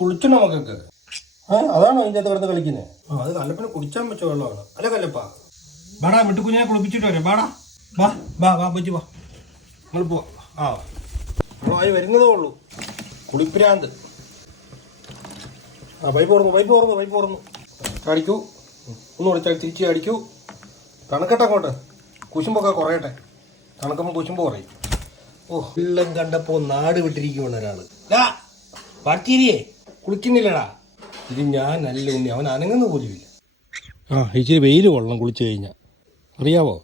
കുളിച്ചു നമുക്കൊക്കെ. അതാണോ അതിൻ്റെ അകത്ത് കിടന്ന് കളിക്കുന്നത്? അത് കല്ലപ്പനെ കുടിച്ചാൻ വെച്ച വെള്ളമാണ് അല്ല കല്ലപ്പ. ബാടാ വിട്ടുകുഞ്ഞിനെ കുളിപ്പിച്ചിട്ട് വരാം. ബാടാ വാ വാ വാ ബജി വാ, നമ്മൾ പോവാ. നമ്മളായി വരുന്നതേ ഉള്ളൂ. കുളിപ്പിരാന്ത്. പൈപ്പ് തുറന്നു അടിക്കൂ. ഒന്ന് വിളിച്ചാൽ തിരിച്ച് അടിക്കൂ. തണുക്കട്ടെ അങ്ങോട്ട്, കുശുമ്പൊക്കെ കുറയട്ടെ. തണുക്കുമ്പോൾ കുശുമ്പ് കുറയും. വെള്ളം കണ്ടപ്പോൾ നാട് വിട്ടിരിക്കുവാണ് ഒരാൾ. പാർട്ടിരിയേ കുളിക്കുന്നില്ലടാ. ഇത് ഞാൻ നല്ല ഉണ്ണി, അവൻ അനങ്ങുന്ന പോലുമില്ല. ഇച്ചിരി വെയിൽ കൊള്ളണം കുളിച്ച് കഴിഞ്ഞാൽ, അറിയാവോ?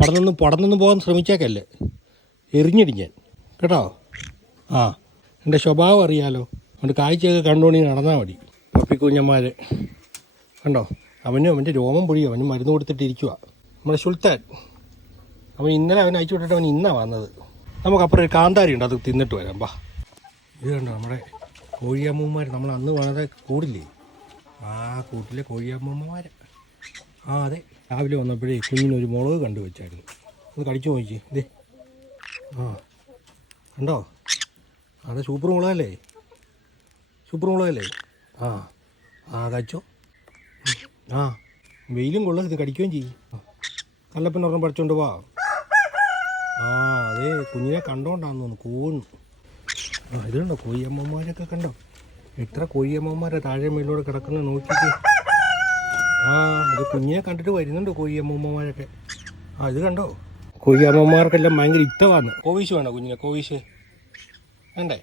പടന്നൊന്നും പോകാൻ ശ്രമിച്ചേക്കല്ലേ, എറിഞ്ഞിടിഞ്ഞാൻ കേട്ടോ. എൻ്റെ സ്വഭാവം അറിയാലോ, അതുകൊണ്ട് കാഴ്ചയൊക്കെ കണ്ടുകൊണ്ട് നടന്നാൽ മതി. പപ്പിക്കുഞ്ഞന്മാർ കണ്ടോ, അവനും അവൻ്റെ രോമം പൊഴിയും. അവന് മരുന്ന് കൊടുത്തിട്ടിരിക്കുക നമ്മുടെ സുൽത്താൻ. അവൻ ഇന്നലെ അവൻ അയച്ചു വിട്ടിട്ട് അവൻ ഇന്നാണ് വന്നത്. നമുക്കപ്പുറം ഒരു കാന്താരി ഉണ്ട്, അത് തിന്നിട്ട് വരാം. വാ, ഇത് കണ്ടോ നമ്മുടെ കോഴിയമ്മൂമ്മമാർ. നമ്മൾ അന്ന് വളരെ കൂടില്ലേ, ആ കൂട്ടിലെ കോഴിയമ്മൂമ്മമാർ. അതെ, രാവിലെ വന്നപ്പോഴേ കുഞ്ഞിനൊരു മുളക് കണ്ടു വെച്ചായിരുന്നു. ഒന്ന് കടിച്ചു നോക്കി. ഇതേ കണ്ടോ, അത് സൂപ്പർ മുളകല്ലേ. കഴിച്ചോ. വെയിലും കൊള്ളാം, ഇത് കടിക്കുകയും ചെയ്യും. കല്ലപ്പൻ ഒരെണ്ണം പഠിച്ചോണ്ട് വാ. അതേ കുഞ്ഞിനെ കണ്ടോണ്ടാന്ന് തോന്നുന്നു കൂന്നു. ഇത് കണ്ടോ കോഴിയമ്മമാരൊക്കെ കണ്ടോ, എത്ര കോഴിയമ്മമാരെ താഴെ മേലോടെ കിടക്കുന്ന നോക്കിയിട്ട്. അത് കുഞ്ഞിനെ കണ്ടിട്ട് വരുന്നുണ്ട് കോഴിയമ്മമാരൊക്കെ. ഇത് കണ്ടോ, കോഴിയമ്മമാർക്കെല്ലാം ഭയങ്കര ഇഷ്ടമാണ്. കോവീശ് വേണോ കുഞ്ഞിനെ? കോവീശ് വേണ്ടേ?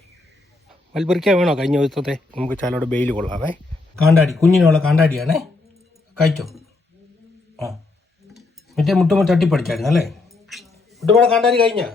മൽബറിക്ക വേണോ? കഴിഞ്ഞ ദിവസത്തെ നമുക്ക് ചാലോടെ ബെയിൽ കൊള്ളാവേ. കാണ്ടാടി, കുഞ്ഞിനുള്ള കാണ്ടാടിയാണേ. കഴിച്ചോ. മറ്റേ മുട്ടുമ്പോൾ തട്ടിപ്പടിച്ചായിരുന്നു അല്ലേ? മുട്ടുമ്പോൾ കാണ്ടാടി കഴിഞ്ഞാ